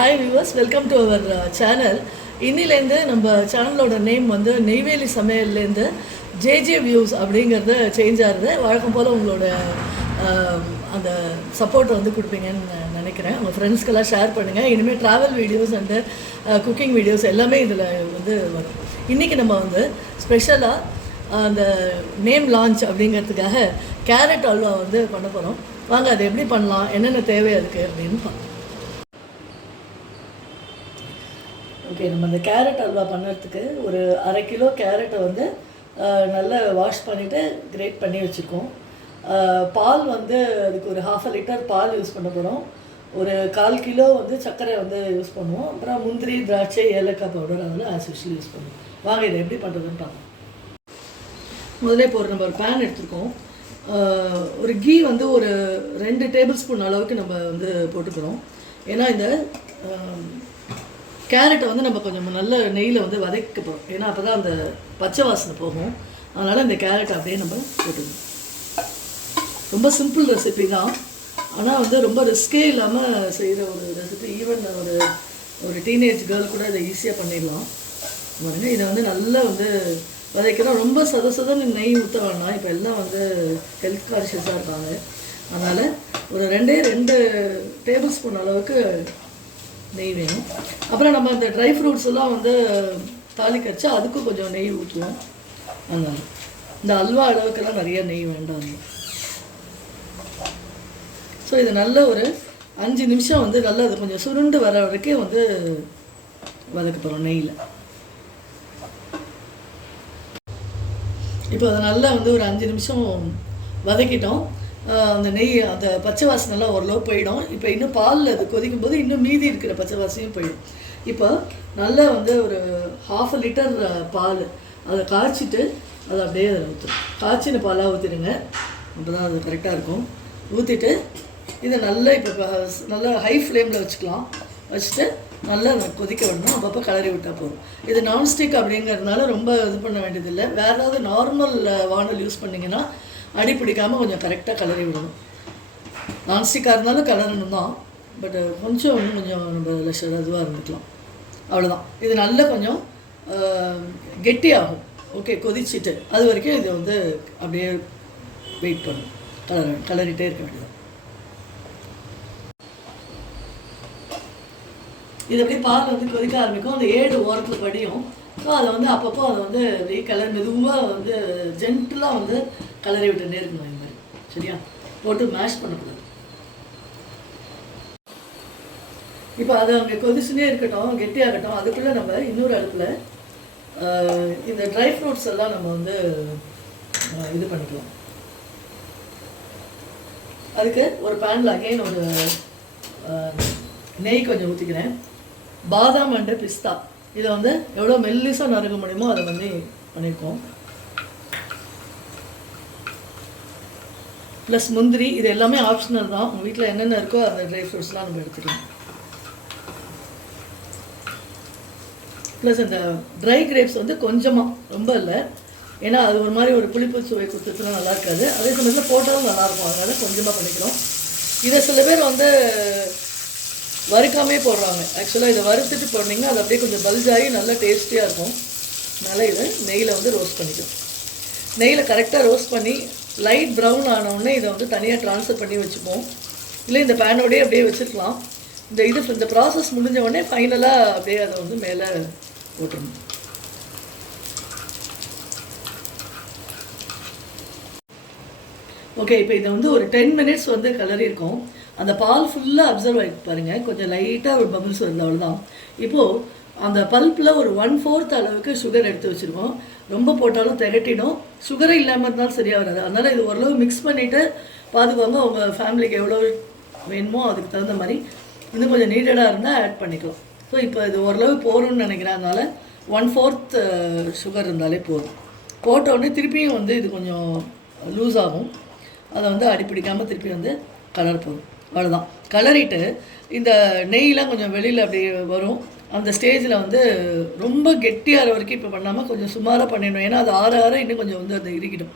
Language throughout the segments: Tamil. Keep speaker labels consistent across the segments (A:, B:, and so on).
A: Hi viewers welcome to our channel இன்னிலேருந்து நம்ம சேனலோட நேம் வந்து நெய்வேலி சமையல்லேருந்து ஜேஜே வியூஸ் அப்படிங்கிறது சேஞ்ச் ஆகுது. வழக்கம் போல் உங்களோட அந்த சப்போர்ட் வந்து கொடுப்பீங்கன்னு நினைக்கிறேன். உங்கள் ஃப்ரெண்ட்ஸ்க்கெல்லாம் ஷேர் பண்ணுங்கள் இனிமேல் travel videos and cooking videos எல்லாமே இதில் வந்து வரும். இன்றைக்கி நம்ம வந்து ஸ்பெஷலாக அந்த நேம் லான்ச் அப்படிங்கிறதுக்காக கேரட் அல்வா வந்து பண்ண போகிறோம் வாங்க அதை எப்படி பண்ணலாம்? என்னென்ன தேவை அதுக்கு அப்படின்னு பார்க்கலாம். ஓகே நம்ம அந்த கேரட் அல்வா பண்ணுறதுக்கு ஒரு அரை கிலோ கேரட்டை வந்து நல்லா வாஷ் பண்ணிவிட்டு கிரேட் பண்ணி வச்சுருக்கோம். பால் வந்து அதுக்கு ஒரு ஹாஃப் அ லிட்டர் பால் யூஸ் பண்ண போகிறோம் ஒரு கால் கிலோ வந்து சர்க்கரை வந்து யூஸ் பண்ணுவோம். அப்புறம் முந்திரி திராட்சை ஏலக்காய் பவுடர் அதெல்லாம் ஆஸ் யூஸ்வல் யூஸ் பண்ணுவோம். வாங்க இதை எப்படி பண்ணுறதுன்னு பார்ப்போம். முதல்ல இப்போ ஒரு நம்ம ஒரு பேன் எடுத்துருக்கோம். ஒரு கீ வந்து ஒரு ரெண்டு டேபிள் ஸ்பூன் அளவுக்கு நம்ம வந்து போட்டுக்கிறோம். ஏன்னா இந்த கேரட்டை வந்து நம்ம கொஞ்சம் நல்ல நெய்யில் வந்து வதக்க போகிறோம் ஏன்னா அப்போ தான் அந்த பச்சை வாசனை போகும். அதனால் இந்த கேரட்டை அப்படியே நம்ம போட்டுக்கணும். ரொம்ப சிம்பிள் ரெசிபி தான். ஆனால் வந்து ரொம்ப ரிஸ்கே இல்லாமல் செய்கிற ஒரு ரெசிபி. ஈவன் ஒரு ஒரு டீனேஜ் கேர்ள் கூட இதை ஈஸியாக பண்ணிடலாம். பாருங்க இதை வந்து நல்லா வந்து வதக்கிறோம். ரொம்ப சத சதன்னு நெய் ஊற்ற வேணாம். இப்போ எல்லாம் வந்து ஹெல்த் கான்ஷியஸாக இருக்காங்க. அதனால் ஒரு ரெண்டே ரெண்டு டேபிள் ஸ்பூன் அளவுக்கு நெய் வேணும். அப்புறம் நம்ம இந்த ட்ரை ஃப்ரூட்ஸ் எல்லாம் வந்து தாளிக்கரிச்சு அதுக்கும் கொஞ்சம் நெய் ஊற்றுவோம். அதனால இந்த அல்வா அளவுக்கெல்லாம் நிறைய நெய் வேண்டாம். ஸோ இது நல்ல ஒரு அஞ்சு நிமிஷம் வந்து நல்லா அது கொஞ்சம் சுருண்டு வர வரைக்கும் வந்து வதக்க போகிறோம் நெய்யில். இப்போ அதை நல்லா வந்து ஒரு அஞ்சு நிமிஷம் வதக்கிட்டோம். அந்த நெய் அந்த பச்சை வாசனெல்லாம் ஓரளவு போயிடும். இப்போ இன்னும் பாலில் அது கொதிக்கும் போது இன்னும் மீதி இருக்கிற பச்சை வாசனையும் போயிடும். இப்போ நல்லா வந்து ஒரு ஹாஃப் லிட்டர் பால் அதை காய்ச்சிட்டு அதை அப்படியே அதில் ஊற்றுரும் காய்ச்சின பாலாக ஊற்றிடுங்க அப்போ தான் அது கரெக்டாக இருக்கும். ஊற்றிட்டு இதை நல்லா இப்போ நல்லா ஹை ஃப்ளேமில் வச்சுக்கலாம். வச்சுட்டு நல்லா கொதிக்க விடணும். அப்பப்போ கலரி விட்டால் போதும். இது நான்ஸ்டிக் அப்படிங்கிறதுனால ரொம்ப இது பண்ண வேண்டியதில்லை. வேறு ஏதாவது நார்மல் வானல் யூஸ் பண்ணிங்கன்னா அடி பிடிக்காமல் கொஞ்சம் கரெக்டாக கலரி விடணும். நான்ஸ்டிக்காக இருந்தாலும் கலரணும் தான். பட் கொஞ்சம் இன்னும் கொஞ்சம் நம்ம லெஷர் அதுவாக இருந்துக்கலாம். அவ்வளோதான் இது நல்லா கொஞ்சம் கெட்டியாகும். ஓகே கொதிச்சிட்டு. அது வரைக்கும் இது வந்து அப்படியே வெயிட் பண்ணும் கலர் கலரிட்டே இருக்க வேண்டியது இது அப்படியே பால் வந்து கொதிக்க ஆரம்பிக்கும். அந்த ஏடு ஓரத்தில் படியும். ஸோ அதை வந்து அப்பப்போ அதை வந்து அப்படியே கலர் மெதுவாக வந்து ஜென்டலாக வந்து கலரை விட்டுட்டே இருக்கணும் இந்த மாதிரி சரியா? போட்டு மேஷ் பண்ணக்கூடாது. இப்போ அது அங்கே கொதிச்சுனே இருக்கட்டும் கெட்டியாகட்டும் அதுக்குள்ளே நம்ம இன்னொரு அடுப்பில் இந்த ட்ரை ஃப்ரூட்ஸ் எல்லாம் நம்ம வந்து இது பண்ணிக்கலாம். அதுக்கு ஒரு பேனில் அகைன் ஒரு ஆஹ், நெய் கொஞ்சம் ஊற்றிக்கிறேன் பாதாம் அண்டு பிஸ்தா. இதை வந்து எவ்வளோ மெல்லிசாக நறுக்க முடியுமோ அதை வந்து பண்ணியிருக்கோம் ப்ளஸ் முந்திரி இது எல்லாமே ஆப்ஷனல் தான். உங்கள் வீட்டில் என்னென்ன இருக்கோ அந்த ட்ரை ஃப்ரூட்ஸ்லாம் நம்ம எடுத்துக்கலாம். ப்ளஸ் இந்த ட்ரை கிரேப்ஸ் வந்து கொஞ்சமாக ரொம்ப இல்லை. ஏன்னா அது ஒரு மாதிரி ஒரு புளிப்பு சுவை கொடுத்துச்சுன்னா நல்லா இருக்காது. அதே சமயத்தில் போட்டாலும் நல்லாயிருக்கும் அதனால கொஞ்சமாக பண்ணிக்கிறோம் இதை சில பேர் வந்து வறுக்காமே போடுறாங்க. ஆக்சுவலாக இதை வறுத்துட்டு போட்டிங்கன்னா அது அப்படியே கொஞ்சம் பல்ஜாகி நல்லா டேஸ்டியாக இருக்கும். அதனால் இதை நெய்யில் வந்து ரோஸ்ட் பண்ணிக்கிறோம் நெய்யில் கரெக்டாக ரோஸ்ட் பண்ணி லைட் ப்ரௌன் ஆனவுடனே இதை வந்து தனியாக ட்ரான்ஸ்ஃபர் பண்ணி வச்சுப்போம். இல்லை இந்த பேனோடயே அப்படியே வச்சுருக்கலாம் இந்த இது இந்த ப்ராசஸ் முடிஞ்ச உடனே ஃபைனலாக அப்படியே அதை வந்து மேலே போட்டுருணும் ஓகே இப்போ இதை வந்து ஒரு டென் மினிட்ஸ் வந்து கிளறி இருக்கும். அந்த பால் ஃபுல்லாக அப்சர்வ் ஆகி பாருங்கள் கொஞ்சம் லைட்டாக ஒரு பபுள்ஸ் வருது அவ்வளோதான் இப்போது அந்த பல்ப்பில் ஒரு ஒன் ஃபோர்த் அளவுக்கு சுகர் எடுத்து வச்சுருவோம். ரொம்ப போட்டாலும் திகட்டிடும் சுகரே இல்லாமல் இருந்தாலும் சரியாக வராது. அதனால் இது ஓரளவு மிக்ஸ் பண்ணிவிட்டு பாதுகாங்க. அவங்க ஃபேமிலிக்கு எவ்வளோ வேணுமோ அதுக்கு தகுந்த மாதிரி இன்னும் கொஞ்சம் நீட்டடாக இருந்தால் ஆட் பண்ணிக்கலாம். ஸோ இப்போ இது ஓரளவு போகிறோம்னு நினைக்கிறேன். அதனால் ஒன் ஃபோர்த் சுகர் இருந்தாலே போதும். போட்டோடனே திருப்பியும் வந்து இது கொஞ்சம் லூஸ் ஆகும். அதை வந்து அடிப்பிடிக்காமல் திருப்பி வந்து கலர் போடும் அவ்வளோதான் கலரிட்டு இந்த நெய்லாம் கொஞ்சம் வெளியில் அப்படி வரும். அந்த ஸ்டேஜில் வந்து ரொம்ப கெட்டியாக வரைக்கும் இப்போ பண்ணாமல் கொஞ்சம் சுமாராக பண்ணிடணும். ஏன்னா அது ஆற ஆற இன்னும் கொஞ்சம் வந்து அது இறுக்கிடும்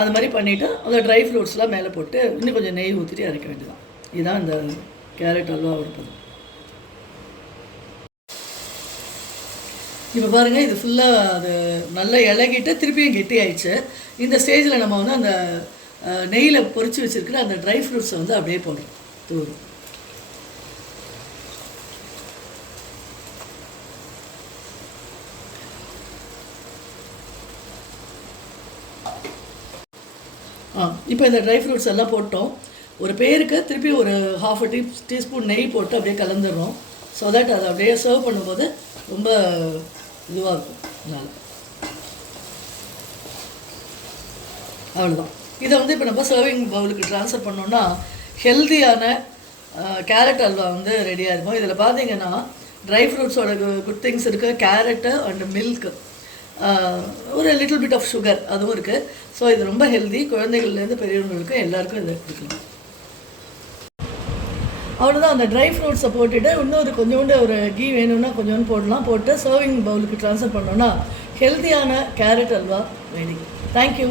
A: அது மாதிரி பண்ணிவிட்டு அந்த ட்ரை ஃப்ரூட்ஸ்லாம் மேலே போட்டு இன்னும் கொஞ்சம் நெய் ஊற்றிட்டு இறக்க வேண்டியதான் இதுதான் இந்த கேரட் அல்வா இருப்பது இப்போ பாருங்கள் இது ஃபுல்லாக அது நல்லா இலகிட்டு திருப்பியும் கெட்டியாயிடுச்சு. இந்த ஸ்டேஜில் நம்ம வந்து அந்த நெய்யில் பொறிச்சு வச்சுருக்கிற அந்த ட்ரை ஃப்ரூட்ஸை வந்து அப்படியே போடுறோம். தூரும் ஆ இப்போ இந்த ட்ரை ஃப்ரூட்ஸ் எல்லாம் போட்டோம். ஒரு பேருக்கு திருப்பி ஒரு ஹாஃப் டீ டீஸ்பூன் நெய் போட்டு அப்படியே கலந்துடுறோம். ஸோ தட் அதை அப்படியே சர்வ் பண்ணும்போது ரொம்ப இதுவாக இருக்கும். அதனால் அவ்வளோதான் இதை வந்து இப்போ நம்ம சர்விங் பவுலுக்கு ட்ரான்ஸ்ஃபர் பண்ணோன்னா ஹெல்த்தியான கேரட் அல்வா வந்து ரெடியாக இருக்கும். இதில் பார்த்தீங்கன்னா ட்ரை ஃப்ரூட்ஸோட குட் திங்ஸ் இருக்குது கேரட்டு அண்டு மில்க்கு ஒரு லிட்டில் பிட் ஆஃப் சுகர் அதுவும் இருக்குது ஸோ இது ரொம்ப ஹெல்தி குழந்தைகள்லேருந்து பெரியவங்களுக்கும் எல்லாருக்கும் இதை கொடுக்கலாம். அவ்வளோதான் அந்த ட்ரை ஃப்ரூட்ஸை போட்டுட்டு இன்னொரு கொஞ்சோண்டு ஒரு கீ வேணும்னா கொஞ்சோண்டு போடலாம். போட்டு சர்விங் பவுலுக்கு ட்ரான்ஸ்ஃபர் பண்ணோன்னா ஹெல்த்தியான கேரட் அல்வா ரெடி தேங்க்யூ